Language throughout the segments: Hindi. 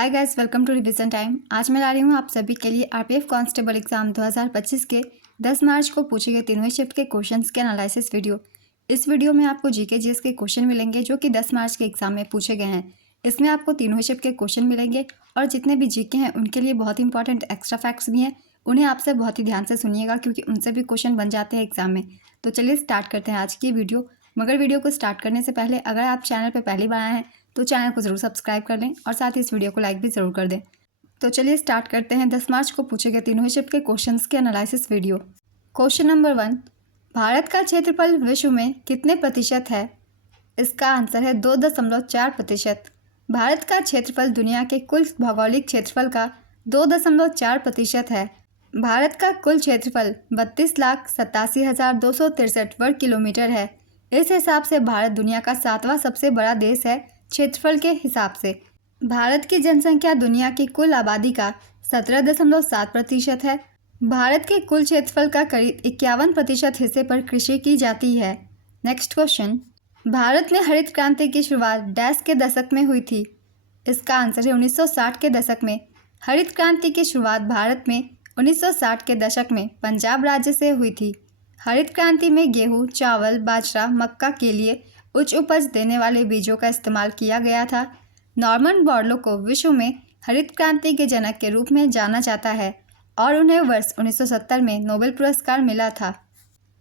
Hi guys, welcome to revision time. आज मैं ला रही हूँ आप सभी के लिए आरपीएफ कांस्टेबल एग्जाम 2025 के 10 मार्च को पूछे गए तीनों शिफ्ट के क्वेश्चंस के एनालिसिस वीडियो। इस वीडियो में आपको जीके जीएस के क्वेश्चन मिलेंगे जो कि 10 मार्च के एग्जाम में पूछे गए हैं। इसमें आपको तीनों शिफ्ट के क्वेश्चन मिलेंगे और जितने भी जीके हैं उनके लिए बहुत इंपॉर्टेंट एक्स्ट्रा फैक्ट्स भी हैं। उन्हें आपसे बहुत ही ध्यान से सुनिएगा क्योंकि उनसे भी क्वेश्चन बन जाते हैं एग्जाम में। तो चलिए स्टार्ट करते हैं आज की वीडियो। मगर वीडियो को स्टार्ट करने से पहले अगर आप चैनल पर पहली बार आए हैं तो चैनल को ज़रूर सब्सक्राइब कर लें और साथ ही इस वीडियो को लाइक भी ज़रूर कर दें। तो चलिए स्टार्ट करते हैं 10 मार्च को पूछे गए तीनों शिफ्ट के क्वेश्चंस के analysis video. Question number 1, Bharat का क्षेत्रफल विश्व में कितने प्रतिशत है? इसका आंसर है 2.4%। भारत का क्षेत्रफल दुनिया के कुल भौगोलिक क्षेत्रफल का 2.4% है। भारत का कुल क्षेत्रफल 32,87,263 वर्ग किलोमीटर है। इस हिसाब से भारत दुनिया का 7वां सबसे बड़ा देश है क्षेत्रफल के हिसाब से। भारत की जनसंख्या दुनिया की कुल आबादी का 17.7% है। भारत के कुल क्षेत्रफल का करीब 51% हिस्से पर कृषि की जाती है। नेक्स्ट क्वेश्चन, भारत में हरित क्रांति की शुरुआत डैश के दशक में हुई थी? इसका आंसर है 1960 के दशक में। हरित क्रांति की शुरुआत भारत में 1960 के दशक में पंजाब राज्य से हुई थी। हरित क्रांति में गेहूँ, चावल, बाजरा, मक्का के लिए उच्च उपज देने वाले बीजों का इस्तेमाल किया गया था। नॉर्मन बोरलो को विश्व में हरित क्रांति के जनक के रूप में जाना जाता है और उन्हें वर्ष 1970 में नोबेल पुरस्कार मिला था।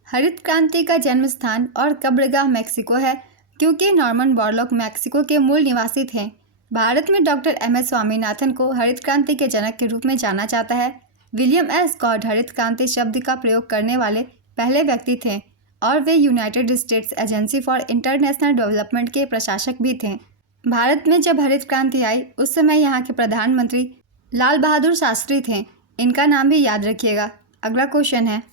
हरित क्रांति का जन्म स्थान और कब्रगाह मैक्सिको है क्योंकि नॉर्मन बोरलॉग मैक्सिको के मूल निवासी थे। भारत में डॉक्टर एम.एस. स्वामीनाथन को हरित क्रांति के जनक के रूप में जाना जाता है। William S. गॉड हरित क्रांति शब्द का प्रयोग करने वाले पहले व्यक्ति थे और वे United States Agency for International Development के प्रशासक भी थे। भारत में जब हरित क्रांति आई उस समय यहाँ के प्रधानमंत्री लाल बहादुर शास्त्री थे। इनका नाम भी याद रखिएगा। अगला क्वेश्चन है,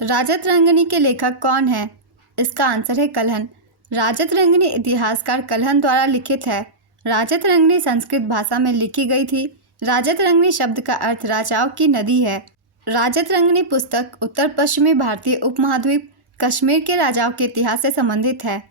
राजत रंगनी के लेखक कौन है? इसका आंसर है कल्हन। राजत रंगनी इतिहासकार कल्हन द्वारा लिखित है। राजत रंगनी संस्कृत भाषा में लिखी गई थी। राजत रंगनी शब्द का अर्थ राजाओं की नदी है। राजत रंगनी पुस्तक उत्तर पश्चिमी भारतीय उपमहाद्वीप कश्मीर के राजाओं के इतिहास से संबंधित है।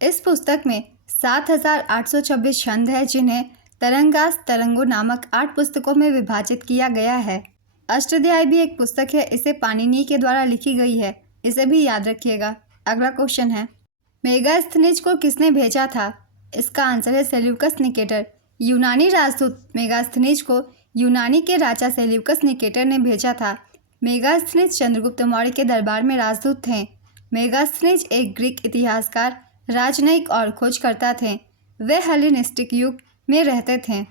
इस पुस्तक में 7,826 छंद है जिन्हें तरंगास तरंगो नामक 8 पुस्तकों में विभाजित किया गया है। अष्टाध्यायी भी एक पुस्तक है, इसे पाणिनि के द्वारा लिखी गई है। इसे भी याद रखिएगा। अगला क्वेश्चन है, मेगास्थनीज को किसने भेजा था? इसका आंसर है सेल्यूकस निकेटर। यूनानी राजदूत मेगास्थनीज को यूनानी के राजा सेल्यूकस निकेटर ने भेजा था। मेगास्थनीज चंद्रगुप्त मौर्य के दरबार में राजदूत थे। मेगास्थनीज एक ग्रीक इतिहासकार, राजनयिक और खोजकर्ता थे। वे हेलेनिस्टिक युग में रहते थे।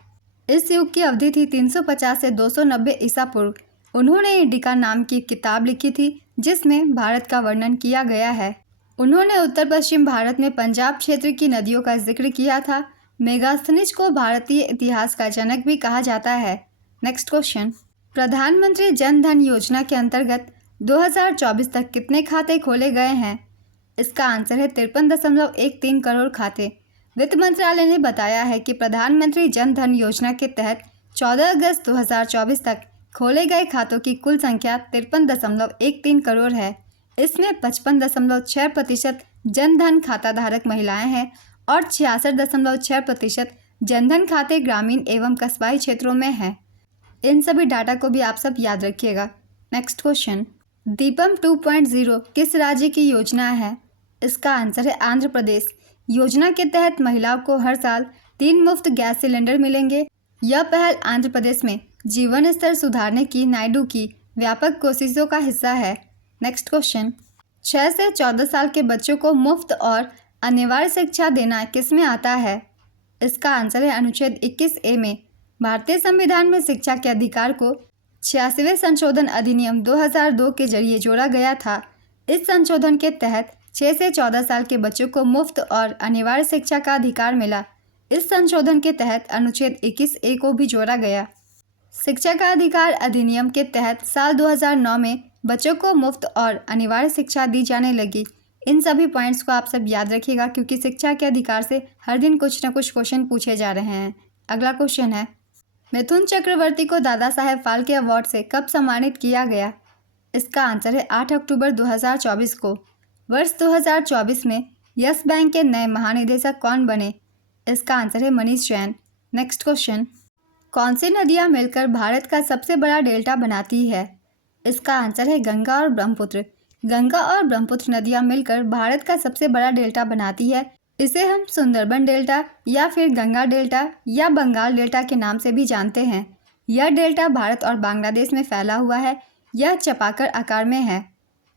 इस युग की अवधि थी 350 से 290 ईसा पूर्व। उन्होंने इंडिका नाम की किताब लिखी थी जिसमें भारत का वर्णन किया गया है। उन्होंने उत्तर पश्चिम भारत में पंजाब क्षेत्र की नदियों का जिक्र किया था। मेगास्थनीज को भारतीय इतिहास का जनक भी कहा जाता है। नेक्स्ट क्वेश्चन, प्रधानमंत्री जन धन योजना के अंतर्गत 2024 तक कितने खाते खोले गए हैं? इसका आंसर है 53.13 करोड़ खाते। वित्त मंत्रालय ने बताया है कि प्रधानमंत्री जन धन योजना के तहत 14 अगस्त 2024 तक खोले गए खातों की कुल संख्या 53.13 करोड़ है। इसमें 55.6% जनधन खाता धारक महिलाएं हैं और 66.6% जनधन खाते ग्रामीण एवं कस्बाई क्षेत्रों में हैं। इन सभी डाटा को भी आप सब याद रखिएगा। नेक्स्ट क्वेश्चन, दीपम 2.0 किस राज्य की योजना है? इसका आंसर है आंध्र प्रदेश। योजना के तहत महिलाओं को हर साल 3 मुफ्त गैस सिलेंडर मिलेंगे। यह पहल आंध्र प्रदेश में जीवन स्तर सुधारने की नायडू की व्यापक कोशिशों का हिस्सा है। नेक्स्ट क्वेश्चन, 6 से 14 साल के बच्चों को मुफ्त और अनिवार्य शिक्षा देना किस में आता है? इसका आंसर है अनुच्छेद 21A में। भारतीय संविधान में शिक्षा के अधिकार को 86वें संशोधन अधिनियम 2002 के जरिए जोड़ा गया था। इस संशोधन के तहत 6 से 14 साल के बच्चों को मुफ्त और अनिवार्य शिक्षा का अधिकार मिला। इस संशोधन के तहत अनुच्छेद 21A को भी जोड़ा गया। शिक्षा का अधिकार अधिनियम के तहत साल 2009 में बच्चों को मुफ्त और अनिवार्य शिक्षा दी जाने लगी। इन सभी पॉइंट्स को आप सब याद रखिएगा क्योंकि शिक्षा के अधिकार से हर दिन कुछ न कुछ क्वेश्चन पूछे जा रहे हैं। अगला क्वेश्चन है, मिथुन चक्रवर्ती को दादा साहेब फाल्के अवार्ड से कब सम्मानित किया गया? इसका आंसर है 8 अक्टूबर 2024 को। वर्ष 2024 में यस बैंक के नए महानिदेशक कौन बने? इसका आंसर है मनीष जैन। नेक्स्ट क्वेश्चन, कौन सी नदियाँ मिलकर भारत का सबसे बड़ा डेल्टा बनाती है? इसका आंसर है गंगा और ब्रह्मपुत्र। गंगा और ब्रह्मपुत्र नदियाँ मिलकर भारत का सबसे बड़ा डेल्टा बनाती है। इसे हम सुंदरबन डेल्टा या फिर गंगा डेल्टा या बंगाल डेल्टा के नाम से भी जानते हैं। यह डेल्टा भारत और बांग्लादेश में फैला हुआ है। यह चपाकर आकार में है।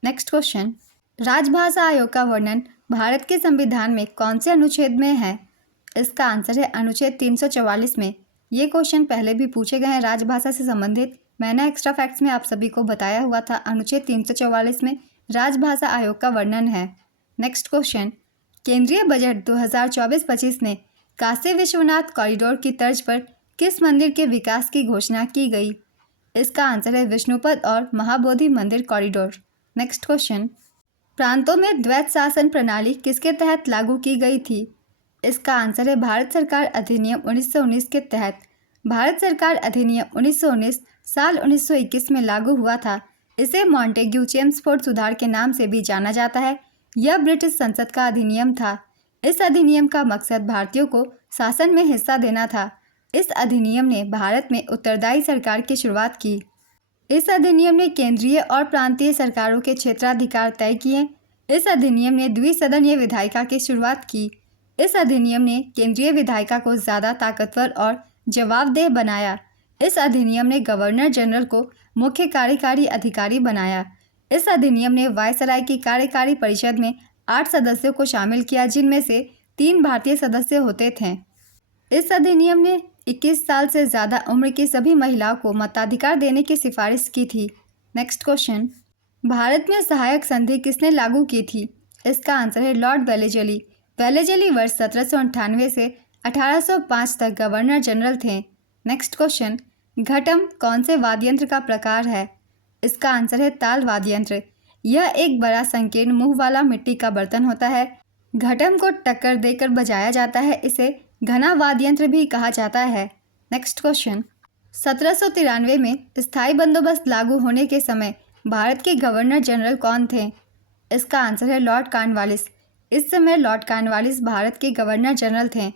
नेक्स्ट क्वेश्चन, राजभाषा आयोग का वर्णन भारत के संविधान में कौन से अनुच्छेद में है? इसका आंसर है अनुच्छेद 344 में। ये क्वेश्चन पहले भी पूछे गए हैं राजभाषा से संबंधित। मैंने एक्स्ट्रा फैक्ट्स में आप सभी को बताया हुआ था, अनुच्छेद 344 में राजभाषा आयोग का वर्णन है। नेक्स्ट क्वेश्चन, केंद्रीय बजट 2024-25 ने काशी विश्वनाथ कॉरिडोर की तर्ज पर किस मंदिर के विकास की घोषणा की गई? इसका आंसर है विष्णुपद और महाबोधि मंदिर कॉरिडोर। नेक्स्ट क्वेश्चन, प्रांतों में द्वैत शासन प्रणाली किसके तहत लागू की गई थी? इसका आंसर है भारत सरकार अधिनियम 1919 के तहत। भारत सरकार अधिनियम 1919 साल 1921 में लागू हुआ था। इसे मॉन्टेग्यू चेम्सफोर्ड सुधार के नाम से भी जाना जाता है। यह ब्रिटिश संसद का अधिनियम था। इस अधिनियम का मकसद भारतीयों को शासन में हिस्सा देना था। इस अधिनियम ने भारत में उत्तरदायी सरकार की शुरुआत की। इस अधिनियम ने केंद्रीय और प्रांतीय सरकारों के क्षेत्राधिकार तय किए। इस अधिनियम ने द्विसदनीय विधायिका की शुरुआत की। इस अधिनियम ने केंद्रीय विधायिका को ज़्यादा ताकतवर और जवाबदेह बनाया। इस अधिनियम ने गवर्नर जनरल को मुख्य कार्यकारी अधिकारी बनाया। इस अधिनियम ने वायसराय की कार्यकारी परिषद में 8 सदस्यों को शामिल किया, जिनमें से 3 भारतीय सदस्य होते थे। इस अधिनियम ने 21 साल से ज़्यादा उम्र की सभी महिलाओं को मताधिकार देने की सिफारिश की थी। नेक्स्ट क्वेश्चन, भारत में सहायक संधि किसने लागू की थी? इसका आंसर है लॉर्ड वेलेजली। वेलेजली वर्ष 1798 से 1805 तक गवर्नर जनरल थे। नेक्स्ट क्वेश्चन, घटम कौन से वाद्य यंत्र का प्रकार है? इसका आंसर है ताल वाद्य यंत्र। यह एक बड़ा संकीर्ण मुंह वाला मिट्टी का बर्तन होता है। घटम को टक्कर देकर बजाया जाता है। इसे घना वाद्य यंत्र भी कहा जाता है। नेक्स्ट क्वेश्चन, 1793 में स्थायी बंदोबस्त लागू होने के समय भारत के गवर्नर जनरल कौन थे? इसका आंसर है लॉर्ड कॉर्नवालिस। इस समय लॉर्ड कॉर्नवालिस भारत के गवर्नर जनरल थे।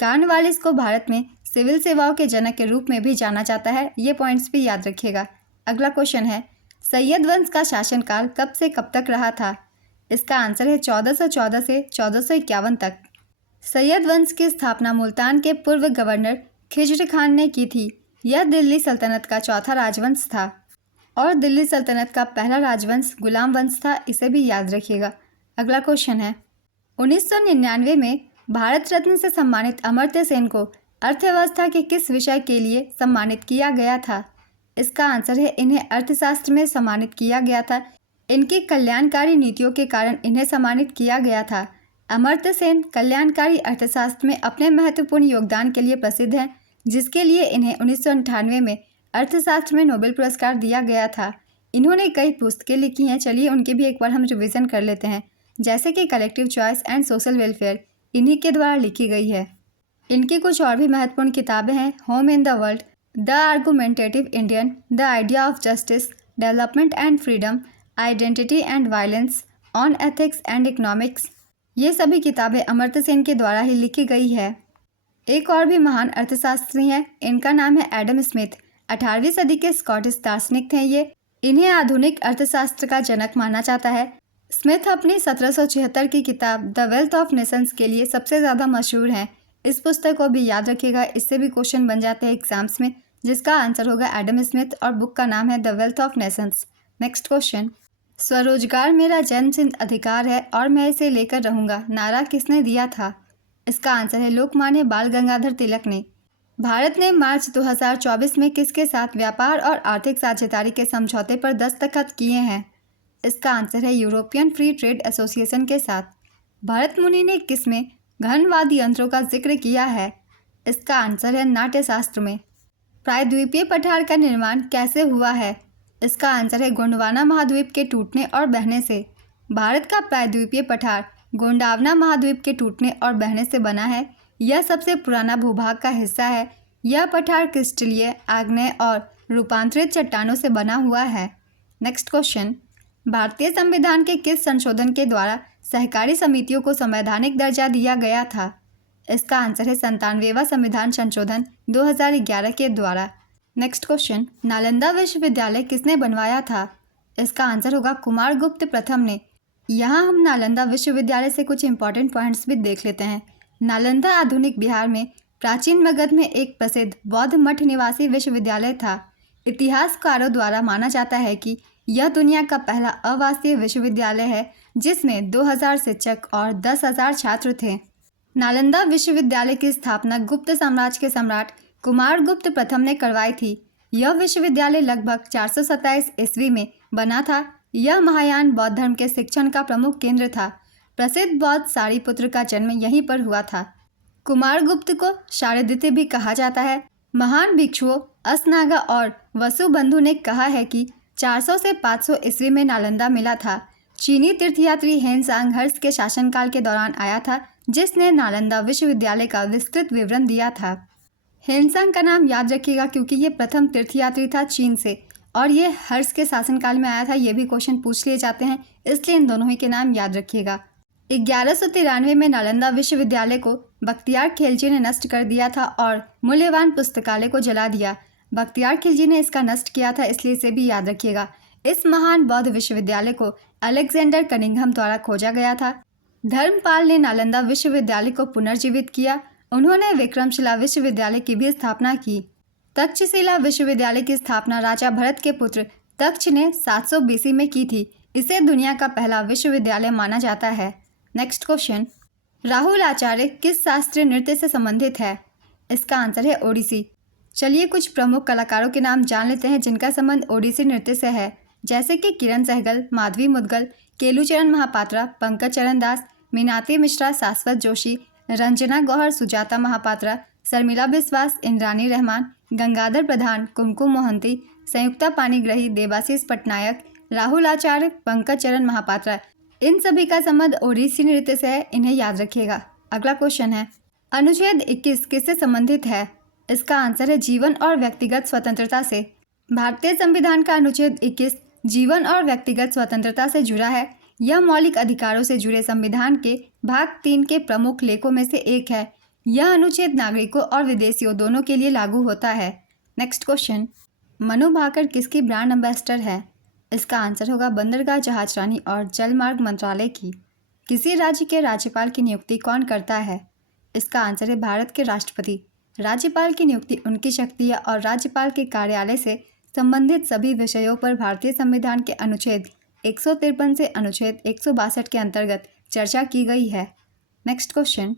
कॉर्नवालिस को भारत में सिविल सेवाओं के जनक के रूप में भी जाना जाता है। ये पॉइंट्स भी याद रखिएगा। अगला क्वेश्चन है, सैयद वंश का शासनकाल कब से कब तक रहा था? इसका आंसर है 1414 से 1451 तक। सैयद वंश की स्थापना मुल्तान के पूर्व गवर्नर खिज्र खान ने की थी। यह दिल्ली सल्तनत का चौथा राजवंश था और दिल्ली सल्तनत का पहला राजवंश गुलाम वंश था। इसे भी याद रखिएगा। अगला क्वेश्चन है, 1999 में भारत रत्न से सम्मानित अमर्त्य सेन को अर्थव्यवस्था के किस विषय के लिए सम्मानित किया गया था? इसका आंसर है इन्हें अर्थशास्त्र में सम्मानित किया गया था। इनकी कल्याणकारी नीतियों के कारण इन्हें सम्मानित किया गया था। अमर्त्य सेन कल्याणकारी अर्थशास्त्र में अपने महत्वपूर्ण योगदान के लिए प्रसिद्ध हैं, जिसके लिए इन्हें 1998 में अर्थशास्त्र में नोबेल पुरस्कार दिया गया था। इन्होंने कई पुस्तकें लिखी हैं। चलिए उनकी भी एक बार हम रिवीजन कर लेते हैं, जैसे कि collective choice and social welfare, इन्हीं के द्वारा लिखी गई है। इनकी कुछ और भी महत्वपूर्ण किताबें हैं, home in the world, the argumentative Indian, the idea of justice, development and freedom, identity and violence, on ethics and economics. ये सभी किताबें अमर्त्य सेन के द्वारा ही लिखी गई है। एक और भी महान अर्थशास्त्री हैं, इनका नाम है एडम स्मिथ। 18वीं सदी के स्कॉटिश दार्शनिक थे ये। इन्हें आधुनिक अर्थशास्त्र का जनक माना जाता है। स्मिथ अपनी 1776 की किताब द वेल्थ ऑफ नेशंस के लिए सबसे ज़्यादा मशहूर हैं। इस पुस्तक को भी याद रखिएगा, इससे भी क्वेश्चन बन जाते हैं एग्जाम्स में, जिसका आंसर होगा एडम स्मिथ और बुक का नाम है the wealth of Nations. Next question, स्वरोजगार मेरा जन्मसिद्ध अधिकार है और मैं इसे लेकर रहूँगा, नारा किसने दिया था? इसका आंसर है लोकमान्य बाल गंगाधर तिलक ने। भारत ने मार्च 2024 में किसके साथ व्यापार और आर्थिक साझेदारी के समझौते पर दस्तखत किए हैं? इसका आंसर है यूरोपियन फ्री ट्रेड एसोसिएशन के साथ। भरत मुनि ने किसमें घन वाद्य यंत्रों का जिक्र किया है? इसका आंसर है नाट्यशास्त्र में। प्रायद्वीपीय पठार का निर्माण कैसे हुआ है? इसका आंसर है गोंडवाना महाद्वीप के टूटने और बहने से। भारत का प्रायद्वीपीय पठार गोंडवाना महाद्वीप के टूटने और बहने से बना है। यह सबसे पुराना भूभाग का हिस्सा है। यह पठार क्रिस्टलीय, आग्नेय और रूपांतरित चट्टानों से बना हुआ है। नेक्स्ट क्वेश्चन, भारतीय संविधान के किस संशोधन के द्वारा सहकारी समितियों को संवैधानिक दर्जा दिया गया था? इसका आंसर है 97वां संविधान संशोधन 2011 के द्वारा। नेक्स्ट क्वेश्चन, नालंदा विश्वविद्यालय किसने बनवाया था? इसका आंसर होगा कुमारगुप्त प्रथम ने। यहाँ हम नालंदा विश्वविद्यालय से कुछ इंपॉर्टेंट पॉइंट्स भी देख लेते हैं। नालंदा आधुनिक बिहार में प्राचीन मगध में एक प्रसिद्ध बौद्ध मठ निवासी विश्वविद्यालय था। इतिहासकारों द्वारा माना जाता है कि यह दुनिया का पहला आवासीय विश्वविद्यालय है जिसमें 2000 शिक्षक और 10,000 छात्र थे। नालंदा विश्वविद्यालय की स्थापना गुप्त साम्राज्य के सम्राट कुमारगुप्त प्रथम ने करवाई थी। यह विश्वविद्यालय लगभग 427 ईस्वी में बना था। यह महायान बौद्ध धर्म के शिक्षण का प्रमुख केंद्र था। प्रसिद्ध बौद्ध सारिपुत्र का जन्म यहीं पर हुआ था। कुमारगुप्त को शारदित्य भी कहा जाता है। महान भिक्षुओं असनागा और वसुबंधु ने कहा है कि 400 से 500 ईस्वी में नालंदा मिला था। चीनी तीर्थयात्री हेनसांग हर्ष के शासनकाल के दौरान आया था जिसने नालंदा विश्वविद्यालय का विस्तृत विवरण दिया था। हेनसांग का नाम याद रखिएगा क्योंकि ये प्रथम तीर्थयात्री था चीन से और ये हर्ष के शासनकाल में आया था। ये भी क्वेश्चन पूछ लिए जाते हैं, इसलिए इन दोनों ही के नाम याद रखिएगा। 1193 में नालंदा विश्वविद्यालय को बख्तियार खिलजी ने नष्ट कर दिया था और मूल्यवान पुस्तकालय को जला दिया। बख्तियार खिलजी ने इसका नष्ट किया था, इसलिए इसे भी याद रखिएगा। इस महान बौद्ध विश्वविद्यालय को अलेक्जेंडर कनिंघम द्वारा खोजा गया था। धर्मपाल ने नालंदा विश्वविद्यालय को पुनर्जीवित किया। उन्होंने विक्रमशिला विश्वविद्यालय की भी स्थापना की। तक्षशिला विश्वविद्यालय की स्थापना राजा भरत के पुत्र तक्ष ने 700 BC में की थी। इसे दुनिया का पहला विश्वविद्यालय माना जाता है। नेक्स्ट क्वेश्चन, राहुल आचार्य किस शास्त्रीय नृत्य से संबंधित है? इसका आंसर है ओडिसी। चलिए कुछ प्रमुख कलाकारों के नाम जान लेते हैं जिनका संबंध ओडिसी नृत्य से है, जैसे कि किरण सहगल, माधवी मुदगल, केलुचरण महापात्रा, पंकज चरण दास, मीनाती मिश्रा, शाश्वत जोशी, रंजना गौहर, सुजाता महापात्रा, शर्मिला बिस्वास, इंद्रानी रहमान, गंगाधर प्रधान, कुमकुम मोहंती, संयुक्ता पाणिग्रही, देवाशीष पटनायक, राहुल आचार्य, पंकज चरण महापात्रा, इन सभी का संबंध ओडिसी नृत्य से है। इन्हें याद रखिएगा। अगला क्वेश्चन है, अनुच्छेद 21 किससे संबंधित है? इसका आंसर है जीवन और व्यक्तिगत स्वतंत्रता से। भारतीय संविधान का अनुच्छेद 21 जीवन और व्यक्तिगत स्वतंत्रता से जुड़ा है। यह मौलिक अधिकारों से जुड़े संविधान के भाग 3 के प्रमुख लेखों में से एक है। यह अनुच्छेद नागरिकों और विदेशियों दोनों के लिए लागू होता है। नेक्स्ट क्वेश्चन, मनु भाकर किसकी ब्रांड एम्बेसडर है? इसका आंसर होगा बंदरगाह जहाजरानी और जलमार्ग मंत्रालय की। किसी राज्य के राज्यपाल की नियुक्ति कौन करता है? इसका आंसर है भारत के राष्ट्रपति। राज्यपाल की नियुक्ति उनकी शक्तियाँ और राज्यपाल के कार्यालय से संबंधित सभी विषयों पर भारतीय संविधान के अनुच्छेद 153 से अनुच्छेद 162 के अंतर्गत चर्चा की गई है। नेक्स्ट क्वेश्चन,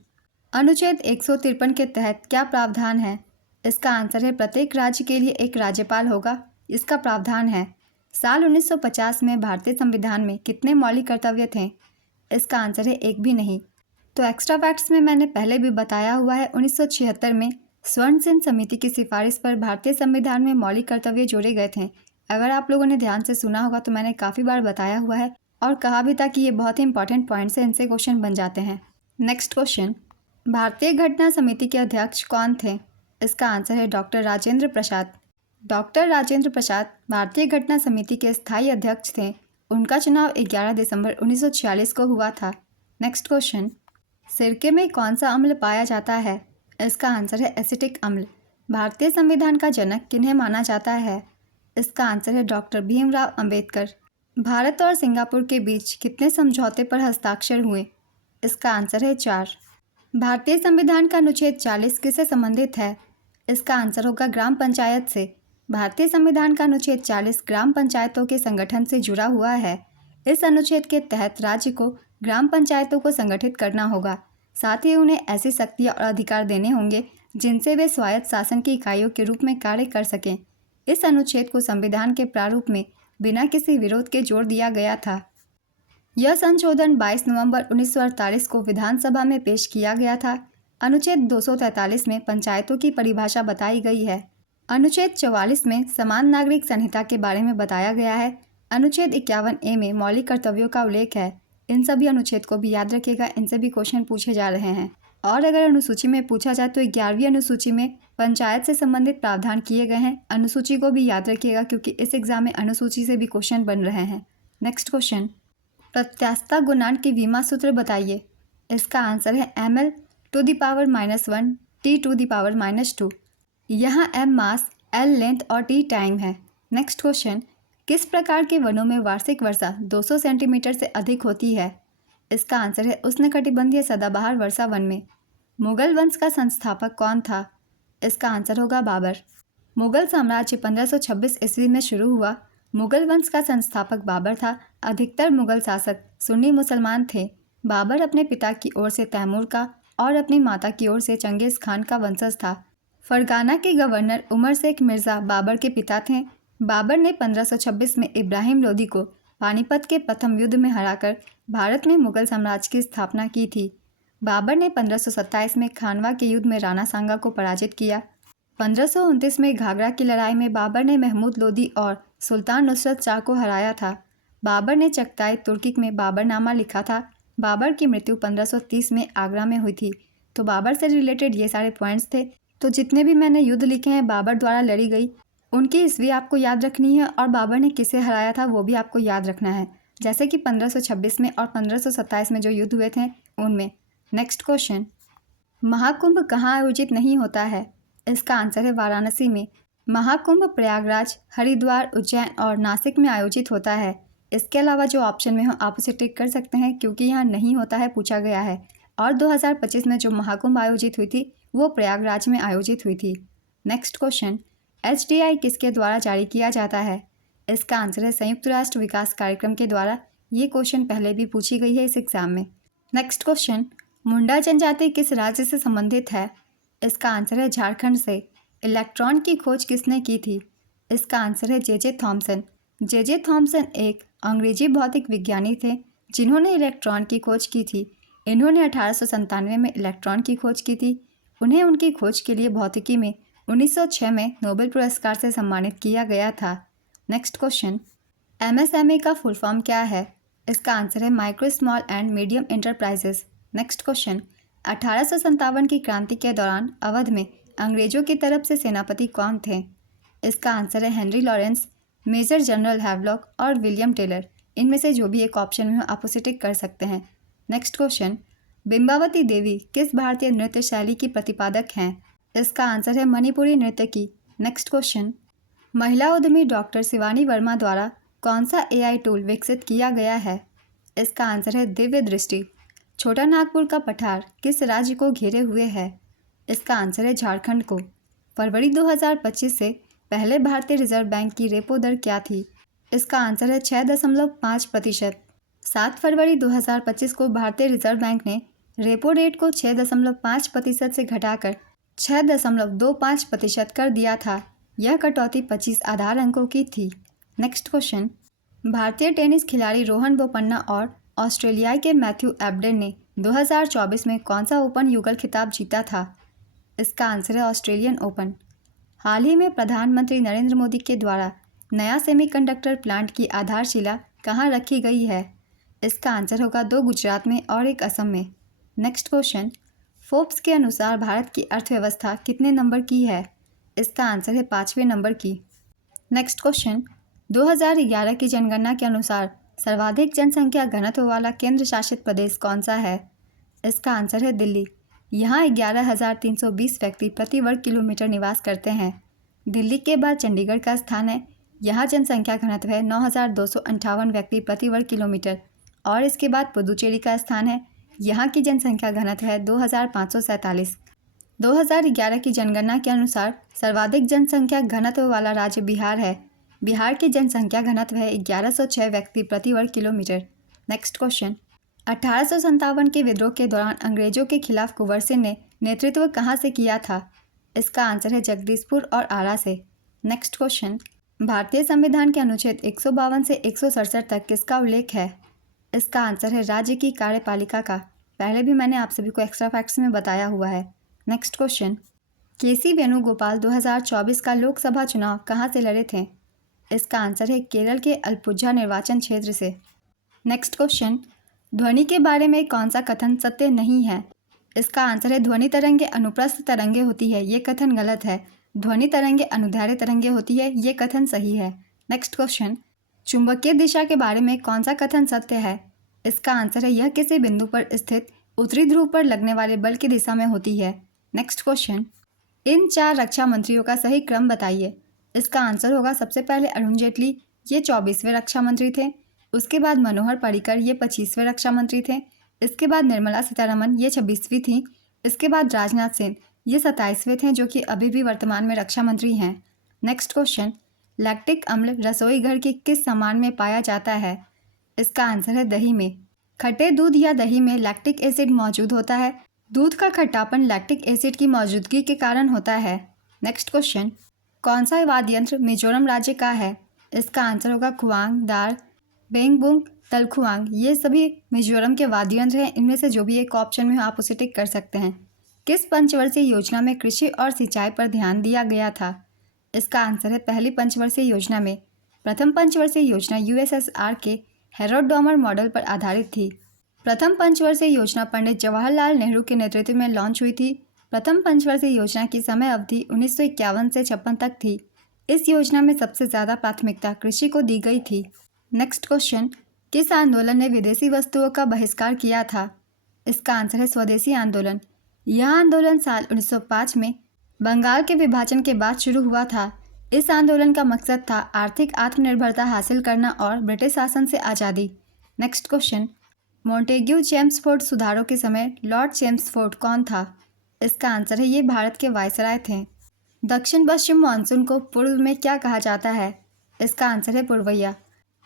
अनुच्छेद 153 के तहत क्या प्रावधान है? इसका आंसर है प्रत्येक राज्य के लिए एक राज्यपाल होगा। इसका प्रावधान है। साल 1950 में भारतीय संविधान में कितने मौलिक कर्तव्य थे? इसका आंसर है एक भी नहीं। तो एक्स्ट्रा फैक्ट्स में मैंने पहले भी बताया हुआ है, 1976 में स्वर्ण सिंह समिति की सिफारिश पर भारतीय संविधान में मौलिक कर्तव्य जोड़े गए थे। अगर आप लोगों ने ध्यान से सुना होगा तो मैंने काफ़ी बार बताया हुआ है और कहा भी था कि ये बहुत ही इंपॉर्टेंट पॉइंट्स हैं, इनसे क्वेश्चन बन जाते हैं। नेक्स्ट क्वेश्चन, भारतीय घटना समिति के अध्यक्ष कौन थे? इसका आंसर है डॉक्टर राजेंद्र प्रसाद। डॉक्टर राजेंद्र प्रसाद भारतीय घटना समिति के स्थायी अध्यक्ष थे। उनका चुनाव 11 दिसंबर 1946 को हुआ था। नेक्स्ट क्वेश्चन, सिरके में कौन सा अम्ल पाया जाता है? इसका आंसर है एसिटिक अम्ल। भारतीय संविधान का जनक किन्हें माना जाता है? इसका आंसर है डॉक्टर भीमराव अंबेडकर। भारत और सिंगापुर के बीच कितने समझौते पर हस्ताक्षर हुए? इसका आंसर है 4। भारतीय संविधान का अनुच्छेद 40 किससे संबंधित है? इसका आंसर होगा ग्राम पंचायत से। भारतीय संविधान का अनुच्छेद 40 ग्राम पंचायतों के संगठन से जुड़ा हुआ है। इस अनुच्छेद के तहत राज्य को ग्राम पंचायतों को संगठित करना होगा। साथ ही उन्हें ऐसी शक्तियाँ और अधिकार देने होंगे जिनसे वे स्वायत्त शासन की इकाइयों के रूप में कार्य कर सकें। इस अनुच्छेद को संविधान के प्रारूप में बिना किसी विरोध के जोड़ दिया गया था। यह संशोधन 22 नवंबर 1948 को विधानसभा में पेश किया गया था। अनुच्छेद 243 में पंचायतों की परिभाषा बताई गई है। अनुच्छेद 44 में समान नागरिक संहिता के बारे में बताया गया है। अनुच्छेद 51A में मौलिक कर्तव्यों का उल्लेख है। इन सभी अनुच्छेद को भी याद रखिएगा, इनसे भी क्वेश्चन पूछे जा रहे हैं। और अगर अनुसूची में पूछा जाए तो 11वीं अनुसूची में पंचायत से संबंधित प्रावधान किए गए हैं। अनुसूची को भी याद रखिएगा क्योंकि इस एग्जाम में अनुसूची से भी क्वेश्चन बन रहे हैं। नेक्स्ट क्वेश्चन, प्रत्यास्थता गुणांक की विमा सूत्र बताइए। इसका आंसर है ml to the power -1 t to the power -2। यहाँ m मास, l लेंथ और t टाइम है। नेक्स्ट क्वेश्चन, किस प्रकार के वनों में वार्षिक वर्षा 200 सेंटीमीटर से अधिक होती है? इसका आंसर है उष्णकटिबंधीय सदाबहार वर्षा वन में। मुगल वंश का संस्थापक कौन था? इसका आंसर होगा बाबर। मुगल साम्राज्य 1526 ईस्वी में शुरू हुआ। मुगल वंश का संस्थापक बाबर था। अधिकतर मुगल शासक सुन्नी मुसलमान थे। बाबर अपने पिता की ओर से तैमूर का और अपनी माता की ओर से चंगेज़ खान का वंशज था। फरगाना के गवर्नर उमर शेख मिर्ज़ा बाबर के पिता थे। बाबर ने 1526 में इब्राहिम लोदी को पानीपत के प्रथम युद्ध में हराकर भारत में मुगल साम्राज्य की स्थापना की थी। बाबर ने 1527 में खानवा के युद्ध में राणा सांगा को पराजित किया। 1529 में घाघरा की लड़ाई में बाबर ने महमूद लोदी और सुल्तान नुसरत शाह को हराया था। बाबर ने चगताई तुर्की में बाबरनामा लिखा था। बाबर की मृत्यु 1530 में आगरा में हुई थी। तो बाबर से रिलेटेड ये सारे पॉइंट्स थे। तो जितने भी मैंने युद्ध लिखे हैं बाबर द्वारा लड़ी गई, उनकी ईस्वी आपको याद रखनी है और बाबर ने किसे हराया था वो भी आपको याद रखना है, जैसे कि 1526 में और 1527 में जो युद्ध हुए थे उनमें। नेक्स्ट क्वेश्चन, महाकुंभ कहाँ आयोजित नहीं होता है? इसका आंसर है वाराणसी में। महाकुंभ प्रयागराज, हरिद्वार, उज्जैन और नासिक में आयोजित होता है। इसके अलावा जो ऑप्शन में हो आप उसे टिक कर सकते हैं क्योंकि यहाँ नहीं होता है पूछा गया है। और 2025 में जो महाकुंभ आयोजित हुई थी वो प्रयागराज में आयोजित हुई थी। नेक्स्ट क्वेश्चन, HDI किसके द्वारा जारी किया जाता है? इसका आंसर है संयुक्त राष्ट्र विकास कार्यक्रम के द्वारा। ये क्वेश्चन पहले भी पूछी गई है इस एग्जाम में। नेक्स्ट क्वेश्चन, मुंडा जनजाति किस राज्य से संबंधित है? इसका आंसर है झारखंड से। इलेक्ट्रॉन की खोज किसने की थी? इसका आंसर है जे थॉमसन। जे थॉमसन एक अंग्रेजी भौतिक विज्ञानी थे जिन्होंने इलेक्ट्रॉन की खोज की थी। इन्होंने 1897 में इलेक्ट्रॉन की खोज की थी। उन्हें उनकी खोज के लिए भौतिकी में 1906 में नोबेल पुरस्कार से सम्मानित किया गया था। नेक्स्ट क्वेश्चन, MSME का फुल फॉर्म क्या है? इसका आंसर है micro small and medium enterprises. Next question, 1857 की क्रांति के दौरान अवध में अंग्रेजों की तरफ से सेनापति कौन थे? इसका आंसर है Henry Lawrence, major general Havelock और विलियम टेलर। इनमें से जो भी एक ऑप्शन में हो आप उसे टिक कर सकते हैं। नेक्स्ट क्वेश्चन, बिंबावती देवी किस भारतीय नृत्य शैली की प्रतिपादक हैं? इसका आंसर है मणिपुरी नृत्य की। नेक्स्ट क्वेश्चन, महिला उद्यमी डॉक्टर शिवानी वर्मा द्वारा कौन सा AI टूल विकसित किया गया है? इसका आंसर है दिव्य दृष्टि। छोटा नागपुर का पठार किस राज्य को घेरे हुए है? इसका आंसर है झारखंड को। फरवरी 2025 से पहले भारतीय रिजर्व बैंक की रेपो दर क्या थी? इसका आंसर है 6.5%। 7 फरवरी 2025 को भारतीय रिजर्व बैंक ने रेपो रेट को 6.5% से घटाकर 6.25% कर दिया था। यह कटौती 25 आधार अंकों की थी। नेक्स्ट क्वेश्चन, भारतीय टेनिस खिलाड़ी रोहन बोपन्ना और ऑस्ट्रेलिया के मैथ्यू एबडेन ने 2024 में कौन सा ओपन युगल खिताब जीता था? इसका आंसर है ऑस्ट्रेलियन ओपन। हाल ही में प्रधानमंत्री नरेंद्र मोदी के द्वारा नया सेमीकंडक्टर प्लांट की आधारशिला कहाँ रखी गई है? इसका आंसर होगा 2 गुजरात में और 1 असम में। नेक्स्ट क्वेश्चन, फोर्ब्स के अनुसार भारत की अर्थव्यवस्था कितने नंबर की है? इसका आंसर है 5वें नंबर की। नेक्स्ट क्वेश्चन, 2011 की जनगणना के अनुसार सर्वाधिक जनसंख्या घनत्व वाला केंद्र शासित प्रदेश कौन सा है? इसका आंसर है दिल्ली। यहाँ 11,320 व्यक्ति प्रति वर्ग किलोमीटर निवास करते हैं। दिल्ली के बाद चंडीगढ़ का स्थान है। यहाँ जनसंख्या घनत्व है 9,258 व्यक्ति प्रति वर्ग किलोमीटर। और इसके बाद पुदुचेरी का स्थान है। यहाँ की जनसंख्या घनत्व है 2,547। 2011 की जनगणना के अनुसार सर्वाधिक जनसंख्या घनत्व वाला राज्य बिहार है। बिहार की जनसंख्या घनत्व है 1106 व्यक्ति प्रति वर्ग किलोमीटर। नेक्स्ट क्वेश्चन, 1857 के विद्रोह के दौरान अंग्रेजों के खिलाफ कुंवर सिंह ने नेतृत्व कहाँ से किया था? इसका आंसर है जगदीशपुर और आरा से। नेक्स्ट क्वेश्चन, भारतीय संविधान के अनुच्छेद 152 से 167 तक किसका उल्लेख है? इसका आंसर है राज्य की कार्यपालिका का। पहले भी मैंने आप सभी को एक्स्ट्रा फैक्ट्स में बताया हुआ है। नेक्स्ट क्वेश्चन, केसी वेणुगोपाल 2024 का लोकसभा चुनाव कहाँ से लड़े थे? इसका आंसर है केरल के अलपुझा निर्वाचन क्षेत्र से। नेक्स्ट क्वेश्चन, ध्वनि के बारे में कौन सा कथन सत्य नहीं है? इसका आंसर है ध्वनि तरंगे अनुप्रस्थ तरंगे होती है। ये कथन गलत है। ध्वनि तरंगे अनुदैर्ध्य तरंगे होती है। ये कथन सही है। नेक्स्ट क्वेश्चन, चुंबकीय दिशा के बारे में कौन सा कथन सत्य है? इसका आंसर है यह किसी बिंदु पर स्थित उत्तरी ध्रुव पर लगने वाले बल की दिशा में होती है? नेक्स्ट क्वेश्चन, इन 4 रक्षा मंत्रियों का सही क्रम बताइए। इसका आंसर होगा सबसे पहले अरुण जेटली, ये 24वें रक्षा मंत्री थे। उसके बाद मनोहर पर्रिकर, ये 25वें रक्षा मंत्री थे। इसके बाद निर्मला सीतारमन, ये 26वीं थी। इसके बाद राजनाथ सिंह, ये 27वें थे, जो कि अभी भी वर्तमान में रक्षा मंत्री हैं। नेक्स्ट क्वेश्चन, लैक्टिक अम्ल रसोई घर के किस सामान में पाया जाता है? इसका आंसर है दही में। खट्टे दूध या दही में लैक्टिक एसिड मौजूद होता है। दूध का खट्टापन लैक्टिक एसिड की मौजूदगी के कारण होता है। नेक्स्ट क्वेश्चन, कौन सा वाद्य यंत्र मिजोरम राज्य का है? इसका आंसर होगा खुआंग, दार, बेंगबुंग, तलखुआंग। ये सभी मिजोरम के वाद्य यंत्र हैं। इनमें से जो भी एक ऑप्शन में हो आप उसे टिक कर सकते हैं। किस पंचवर्षीय योजना में कृषि और सिंचाई पर ध्यान दिया गया था? इसका आंसर है पहली पंचवर्षीय योजना में। प्रथम पंचवर्षीय योजना यूएसएसआर के हेरोड डॉमर मॉडल पर आधारित थी। प्रथम पंचवर्षीय योजना पंडित जवाहरलाल नेहरू के नेतृत्व में लॉन्च हुई थी। प्रथम पंचवर्षीय योजना की समय अवधि 1951 से 56 तक थी। इस योजना में सबसे ज़्यादा प्राथमिकता कृषि को दी गई थी। नेक्स्ट क्वेश्चन, किस आंदोलन ने विदेशी वस्तुओं का बहिष्कार किया था? इसका आंसर है स्वदेशी आंदोलन। यह आंदोलन साल 1905 में बंगाल के विभाजन के बाद शुरू हुआ था। इस आंदोलन का मकसद था आर्थिक आत्मनिर्भरता हासिल करना और ब्रिटिश शासन से आज़ादी। नेक्स्ट क्वेश्चन, मोंटेग्यू चेम्सफोर्ड सुधारों के समय लॉर्ड चेम्सफोर्ड कौन था? इसका आंसर है ये भारत के वायसराय थे। दक्षिण पश्चिम मानसून को पूर्व में क्या कहा जाता है? इसका आंसर है पूर्वैया।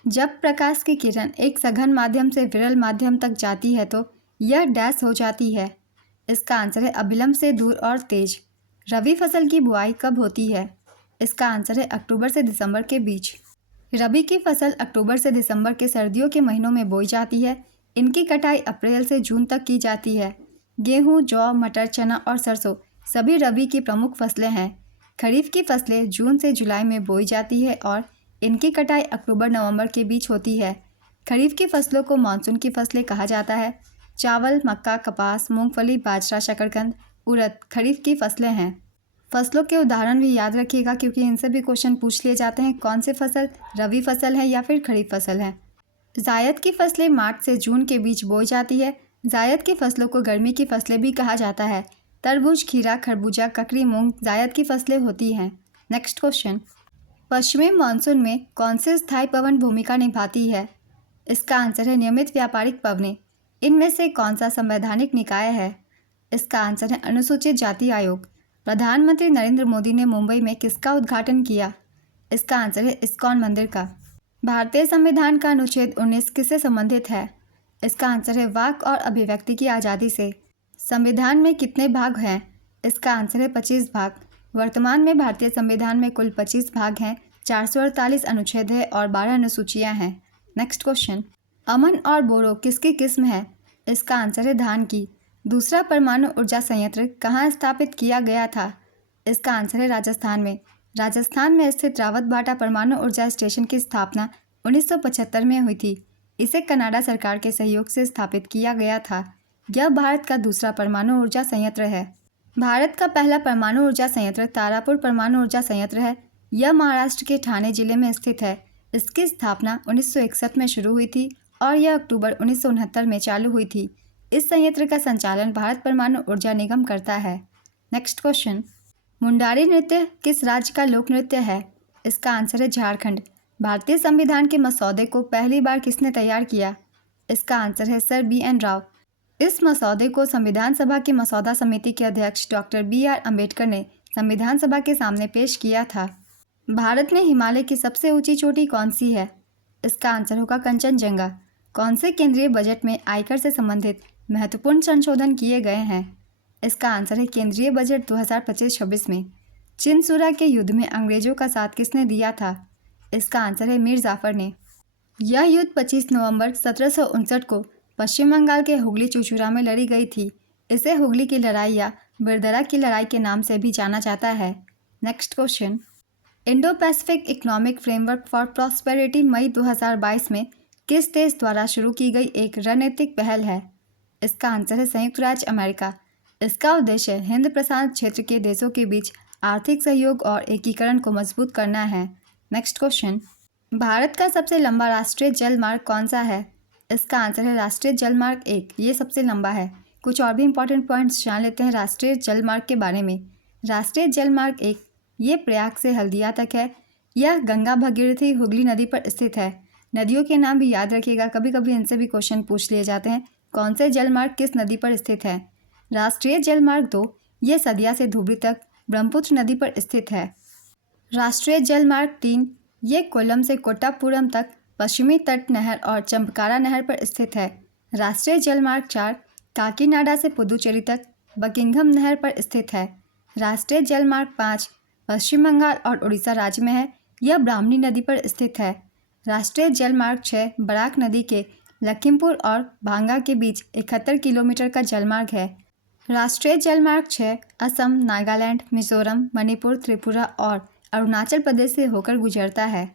जब प्रकाश की किरण एक सघन माध्यम से विरल माध्यम तक जाती है तो यह डैश हो जाती है। इसका आंसर है अभिलंब से दूर और तेज। रबी फसल की बुआई कब होती है? इसका आंसर है अक्टूबर से दिसंबर के बीच। रबी की फसल अक्टूबर से दिसंबर के सर्दियों के महीनों में बोई जाती है। इनकी कटाई अप्रैल से जून तक की जाती है। गेहूं, जौ, मटर, चना और सरसों सभी रबी की प्रमुख फसलें हैं। खरीफ की फसलें जून से जुलाई में बोई जाती है और इनकी कटाई अक्टूबर-नवंबर के बीच होती है। खरीफ की फसलों को मानसून की फसलें कहा जाता है। चावल, मक्का, कपास, मूंगफली, बाजरा, शकरकंद, उड़द खरीफ की फसलें हैं। फसलों के उदाहरण भी याद रखिएगा क्योंकि इनसे भी क्वेश्चन पूछ लिए जाते हैं। कौन सी फसल रबी फसल है या फिर खरीफ फसल है? जायद की फसलें मार्च से जून के बीच बोई जाती है। जायद की फसलों को गर्मी की फसलें भी कहा जाता है। तरबूज, खीरा, खरबूजा, ककड़ी, मूंग जायद की फसलें होती हैं। नेक्स्ट क्वेश्चन, पश्चिमी मानसून में कौन से स्थायी पवन भूमिका निभाती है? इसका आंसर है नियमित व्यापारिक पवनें। इनमें से कौन सा संवैधानिक निकाय है? इसका आंसर है अनुसूचित जाति आयोग। प्रधानमंत्री नरेंद्र मोदी ने मुंबई में किसका उद्घाटन किया? इसका आंसर है इस्कॉन मंदिर का। भारतीय संविधान का अनुच्छेद 19 किससे संबंधित है? इसका आंसर है वाक और अभिव्यक्ति की आज़ादी से। संविधान में कितने भाग हैं? इसका आंसर है 25 भाग। वर्तमान में भारतीय संविधान में कुल 25 भाग हैं, 448 अनुच्छेद है और 12 अनुसूचियां हैं। नेक्स्ट क्वेश्चन, अमन और बोरो किसकी किस्म है? इसका आंसर है धान की। दूसरा परमाणु ऊर्जा संयंत्र कहाँ स्थापित किया गया था? इसका आंसर है राजस्थान में। राजस्थान में स्थित रावतबाटा परमाणु ऊर्जा स्टेशन की स्थापना 1975 में हुई थी। इसे कनाडा सरकार के सहयोग से स्थापित किया गया था। यह भारत का दूसरा परमाणु ऊर्जा संयंत्र है। भारत का पहला परमाणु ऊर्जा संयंत्र तारापुर परमाणु ऊर्जा संयंत्र है। यह महाराष्ट्र के ठाणे जिले में स्थित है। इसकी स्थापना 1961 में शुरू हुई थी और यह अक्टूबर 1969 में चालू हुई थी। इस संयंत्र का संचालन भारत परमाणु ऊर्जा निगम करता है। नेक्स्ट क्वेश्चन, मुंडारी नृत्य किस राज्य का लोक नृत्य है? इसका आंसर है झारखंड। भारतीय संविधान के मसौदे को पहली बार किसने तैयार किया? इसका आंसर है सर BN राव। इस मसौदे को संविधान सभा की मसौदा समिति के अध्यक्ष डॉक्टर BR अम्बेडकर ने संविधान सभा के सामने पेश किया था। भारत में हिमालय की सबसे ऊंची चोटी कौन सी है? इसका आंसर होगा कंचनजंगा। कौन से केंद्रीय बजट में आयकर से संबंधित महत्वपूर्ण संशोधन किए गए हैं? इसका आंसर है केंद्रीय बजट 2025-26 में। चिनसुरा के युद्ध में अंग्रेजों का साथ किसने दिया था? इसका आंसर है मीर जाफर ने। यह युद्ध 25 नवंबर 1759 को पश्चिम बंगाल के हुगली चुचुरा में लड़ी गई थी। इसे हुगली की लड़ाई या बिरदरा की लड़ाई के नाम से भी जाना जाता है। Next question, Indo Pacific economic framework for prosperity मई 2022 में किस देश द्वारा शुरू की गई एक रणनीतिक पहल है? इसका आंसर है संयुक्त राज्य अमेरिका। इसका उद्देश्य हिंद प्रशांत क्षेत्र के देशों के बीच आर्थिक सहयोग और एकीकरण को मजबूत करना है। नेक्स्ट क्वेश्चन, भारत का सबसे लंबा राष्ट्रीय जल मार्ग कौन सा है? इसका आंसर है राष्ट्रीय जल मार्ग 1। ये सबसे लंबा है। कुछ और भी इम्पोर्टेंट पॉइंट्स जान लेते हैं राष्ट्रीय जल मार्ग के बारे में। राष्ट्रीय जल मार्ग एक, ये प्रयाग से हल्दिया तक है। यह गंगा भगीरथी हुगली नदी पर स्थित है। नदियों के नाम भी याद रखिएगा, कभी कभी इनसे भी क्वेश्चन पूछ लिए जाते हैं। कौन से जल मार्ग किस नदी पर स्थित है? राष्ट्रीय जल मार्ग 2, ये सदिया से धुबरी तक ब्रह्मपुत्र नदी पर स्थित है। राष्ट्रीय जल मार्ग 3, ये कोल्लम से कोट्टापुरम तक पश्चिमी तट नहर और चंपकारा नहर पर स्थित है। राष्ट्रीय जल मार्ग 4, काकीनाडा से पुदुचेरी तक बकिंघम नहर पर स्थित है। राष्ट्रीय जल मार्ग 5, पश्चिम बंगाल और उड़ीसा राज्य में है। यह ब्राह्मणी नदी पर स्थित है। राष्ट्रीय जल मार्ग 6, बराक नदी के लखीमपुर और भांगा के बीच 71 किलोमीटर का जलमार्ग है। राष्ट्रीय जल मार्ग 6, असम, नागालैंड, मिजोरम, मणिपुर, त्रिपुरा और अरुणाचल प्रदेश से होकर गुजरता है।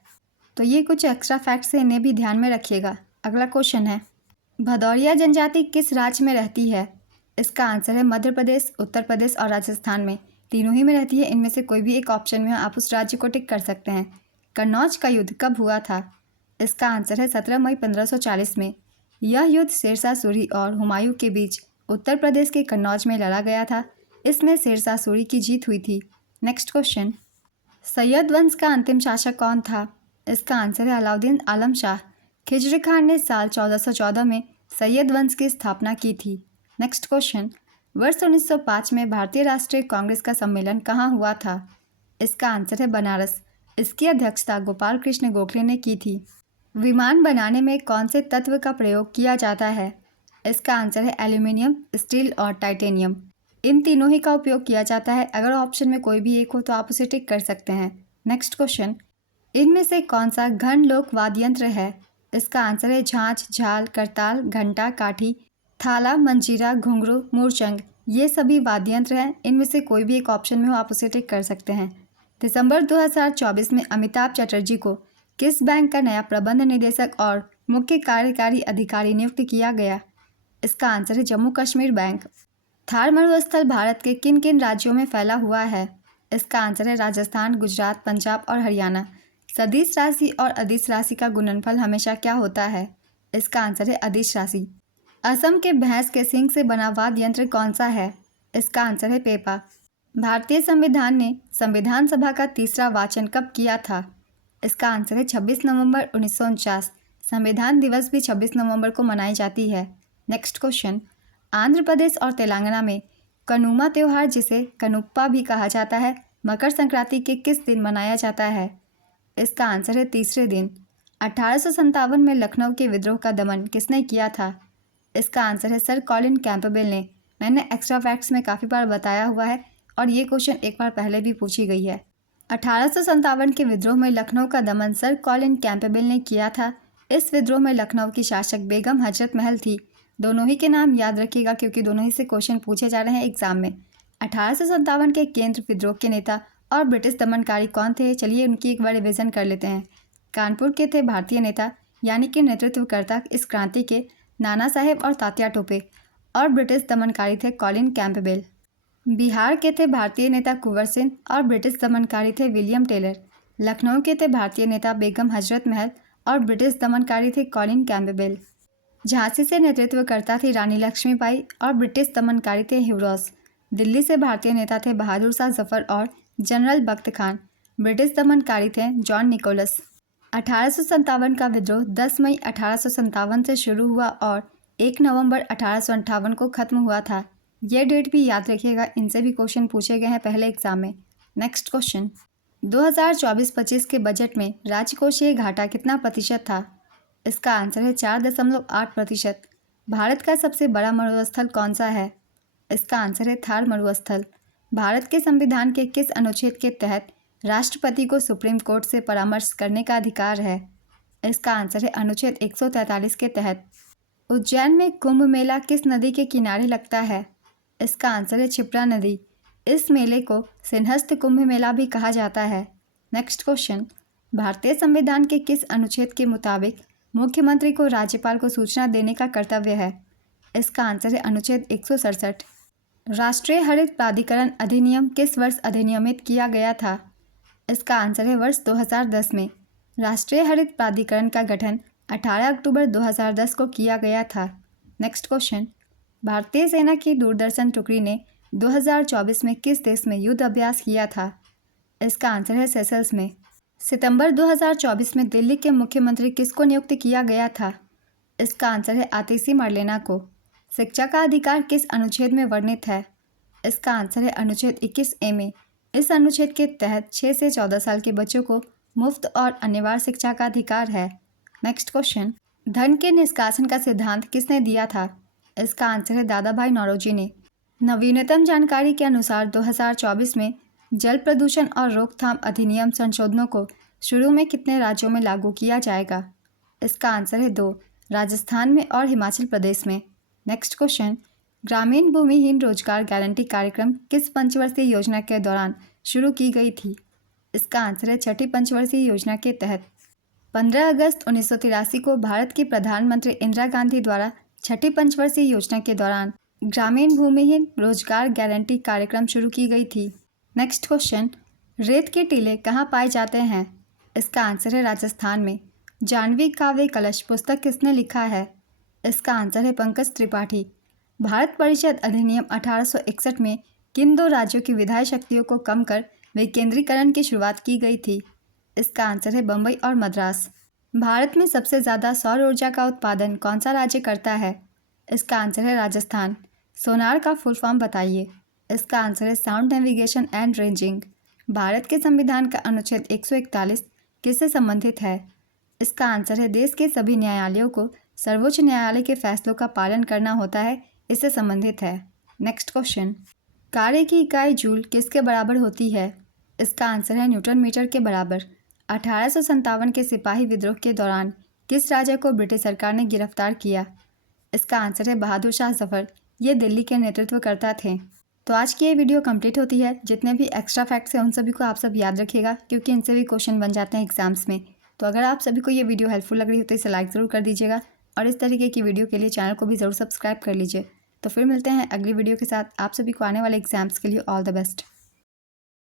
तो ये कुछ एक्स्ट्रा फैक्ट्स हैं, इन्हें भी ध्यान में रखिएगा। अगला क्वेश्चन है, भदौरिया जनजाति किस राज्य में रहती है? इसका आंसर है मध्य प्रदेश, उत्तर प्रदेश और राजस्थान में। तीनों ही में रहती है, इनमें से कोई भी एक ऑप्शन में आप उस राज्य को टिक कर सकते हैं। कन्नौज का युद्ध कब हुआ था? इसका आंसर है 17 मई 1540 में। यह युद्ध शेरशाह सूरी और हुमायूं के बीच उत्तर प्रदेश के कन्नौज में लड़ा गया था। इसमें शेरशाह सूरी की जीत हुई थी। नेक्स्ट क्वेश्चन, सैयद वंश का अंतिम शासक कौन था? इसका आंसर है अलाउद्दीन आलम शाह। खिजर खान ने साल 1414 में सैयद वंश की स्थापना की थी। नेक्स्ट क्वेश्चन, वर्ष 1905 में भारतीय राष्ट्रीय कांग्रेस का सम्मेलन कहाँ हुआ था? इसका आंसर है बनारस। इसकी अध्यक्षता गोपाल कृष्ण गोखले ने की थी। विमान बनाने में कौन से तत्व का प्रयोग किया जाता है? इसका आंसर है एल्यूमिनियम, स्टील और टाइटेनियम। इन तीनों ही का उपयोग किया जाता है। अगर ऑप्शन में कोई भी एक हो तो आप उसे टिक कर सकते हैं। नेक्स्ट क्वेश्चन, इनमें से कौन सा घन लोक वाद्य यंत्र है? इसका आंसर है झांझ, झाल, करताल, घंटा, काठी, थाला, मंजीरा, घुंघरू, मूर्छंग। ये सभी वाद्य यंत्र हैं। इनमें से कोई भी एक ऑप्शन में हो आप उसे टिक कर सकते हैं। दिसंबर 2024 में अमिताभ चटर्जी को किस बैंक का नया प्रबंध निदेशक और मुख्य कार्यकारी अधिकारी नियुक्त किया गया? इसका आंसर है जम्मू कश्मीर बैंक। थार मरुस्थल भारत के किन किन राज्यों में फैला हुआ है? इसका आंसर है राजस्थान, गुजरात, पंजाब और हरियाणा। सदिश राशि और अदिश राशि का गुणनफल हमेशा क्या होता है? इसका आंसर है अदिश राशि। असम के भैंस के सींग से बना वाद्य यंत्र कौन सा है? इसका आंसर है पेपा। भारतीय संविधान ने संविधान सभा का तीसरा वाचन कब किया था? इसका आंसर है 26 नवंबर 1949। संविधान दिवस भी 26 नवंबर को मनाई जाती है। नेक्स्ट क्वेश्चन, आंध्र प्रदेश और तेलंगाना में कनुमा त्यौहार, जिसे कनुप्पा भी कहा जाता है, मकर संक्रांति के किस दिन मनाया जाता है? इसका आंसर है तीसरे दिन। 1857 में लखनऊ के विद्रोह का दमन किसने किया था? इसका आंसर है सर कॉलिन कैंपबेल ने। मैंने एक्स्ट्रा फैक्ट्स में काफ़ी बार बताया हुआ है और ये क्वेश्चन एक बार पहले भी पूछी गई है। 1857 के विद्रोह में लखनऊ का दमन सर कॉलिन कैंपबेल ने किया था। इस विद्रोह में लखनऊ की शासक बेगम हजरत महल थी। दोनों ही के नाम याद रखिएगा क्योंकि दोनों ही से क्वेश्चन पूछे जा रहे हैं एग्जाम में। 1857 के केंद्र विद्रोह के नेता और ब्रिटिश दमनकारी कौन थे? चलिए उनकी एक बार रिविजन कर लेते हैं। कानपुर के थे भारतीय नेता यानी कि नेतृत्वकर्ता इस क्रांति के नाना साहेब और तात्या टोपे, और ब्रिटिश दमनकारी थे कॉलिन कैंपबेल। बिहार के थे भारतीय नेता कुंवर सिंह और ब्रिटिश दमनकारी थे विलियम टेलर। लखनऊ के थे भारतीय नेता बेगम हजरत महल और ब्रिटिश दमनकारी थे कॉलिन कैंपबेल। झांसी से नेतृत्वकर्ता थी रानी लक्ष्मीबाई और ब्रिटिश दमनकारी थे ह्यूरोस। दिल्ली से भारतीय नेता थे बहादुर शाह जफर और जनरल बख्त खान। ब्रिटिश दमनकारी थे जॉन निकोलस। 1857 का विद्रोह 10 मई 1857 से शुरू हुआ और 1 नवंबर 1858 को खत्म हुआ था। ये डेट भी याद रखिएगा, इनसे भी क्वेश्चन पूछे गए हैं पहले एग्जाम में। नेक्स्ट क्वेश्चन, 2024-25 के बजट में राजकोषीय घाटा कितना प्रतिशत था? इसका आंसर है 4.8%। भारत का सबसे बड़ा मरुस्थल कौन सा है? इसका आंसर है थार मरुस्थल। भारत के संविधान के किस अनुच्छेद के तहत राष्ट्रपति को सुप्रीम कोर्ट से परामर्श करने का अधिकार है? इसका आंसर है अनुच्छेद 143 के तहत। उज्जैन में कुंभ मेला किस नदी के किनारे लगता है? इसका आंसर है क्षिप्रा नदी। इस मेले को सिंहस्थ कुंभ मेला भी कहा जाता है। नेक्स्ट क्वेश्चन, भारतीय संविधान के किस अनुच्छेद के मुताबिक मुख्यमंत्री को राज्यपाल को सूचना देने का कर्तव्य है? इसका आंसर है अनुच्छेद 167। राष्ट्रीय हरित प्राधिकरण अधिनियम किस वर्ष अधिनियमित किया गया था? इसका आंसर है वर्ष 2010 में। राष्ट्रीय हरित प्राधिकरण का गठन 18 अक्टूबर 2010 को किया गया था। नेक्स्ट क्वेश्चन, भारतीय सेना की दूरदर्शन टुकड़ी ने 2024 में किस देश में युद्ध अभ्यास किया था? इसका आंसर है सेशल्स में। सितंबर 2024 में दिल्ली के मुख्यमंत्री किसको नियुक्त किया गया था? इसका आंसर है आतिशी मरलेना को। शिक्षा का अधिकार किस अनुच्छेद में वर्णित है? इसका आंसर है अनुच्छेद 21A में। इस अनुच्छेद के तहत 6 से 14 साल के बच्चों को मुफ्त और अनिवार्य शिक्षा का अधिकार है। नेक्स्ट क्वेश्चन, धन के निष्कासन का सिद्धांत किसने दिया था? इसका आंसर है दादा भाई नौरोजी ने। नवीनतम जानकारी के अनुसार 2024 में जल प्रदूषण और रोकथाम अधिनियम संशोधनों को शुरू में कितने राज्यों में लागू किया जाएगा? इसका आंसर है 2, राजस्थान में और हिमाचल प्रदेश में। नेक्स्ट क्वेश्चन, ग्रामीण भूमिहीन रोजगार गारंटी कार्यक्रम किस पंचवर्षीय योजना के दौरान शुरू की गई थी? इसका आंसर है 6ठी पंचवर्षीय योजना के तहत। 15 अगस्त 1983 को भारत की प्रधानमंत्री इंदिरा गांधी द्वारा 6ठी पंचवर्षीय योजना के दौरान ग्रामीण भूमिहीन रोजगार गारंटी कार्यक्रम शुरू की गई थी। नेक्स्ट क्वेश्चन, रेत के टीले कहाँ पाए जाते हैं? इसका आंसर है राजस्थान में। जानवी काव्य कलश पुस्तक किसने लिखा है? इसका आंसर है पंकज त्रिपाठी। भारत परिषद अधिनियम 1861 में किन 2 राज्यों की विधायी शक्तियों को कम कर विकेंद्रीकरण की शुरुआत की गई थी? इसका आंसर है बम्बई और मद्रास। भारत में सबसे ज़्यादा सौर ऊर्जा का उत्पादन कौन सा राज्य करता है? इसका आंसर है राजस्थान। सोनार का फुल फॉर्म बताइए। इसका आंसर है sound navigation and ranging. Bharat के संविधान का अनुच्छेद 141 किससे संबंधित है? इसका आंसर है देश के सभी न्यायालयों को सर्वोच्च न्यायालय के फैसलों का पालन करना होता है, इससे संबंधित है। नेक्स्ट क्वेश्चन, कार्य की इकाई जूल किसके बराबर होती है? इसका आंसर है न्यूटन मीटर के बराबर। 1857 के सिपाही विद्रोह के दौरान किस राजा को ब्रिटिश सरकार ने गिरफ्तार किया? इसका आंसर है बहादुर शाह जफर। ये दिल्ली के नेतृत्व करता थे। तो आज की ये वीडियो कंप्लीट होती है। जितने भी एक्स्ट्रा फैक्ट्स हैं उन सभी को आप सब याद रखिएगा, क्योंकि इनसे भी क्वेश्चन बन जाते हैं एग्जाम्स में। तो अगर आप सभी को ये वीडियो हेल्पफुल लग रही हो तो इसे लाइक ज़रूर कर दीजिएगा, और इस तरीके की वीडियो के लिए चैनल को भी ज़रूर सब्सक्राइब कर लीजिए। तो फिर मिलते हैं अगली वीडियो के साथ। आप सभी को आने वाले एग्जाम्स के लिए ऑल द बेस्ट।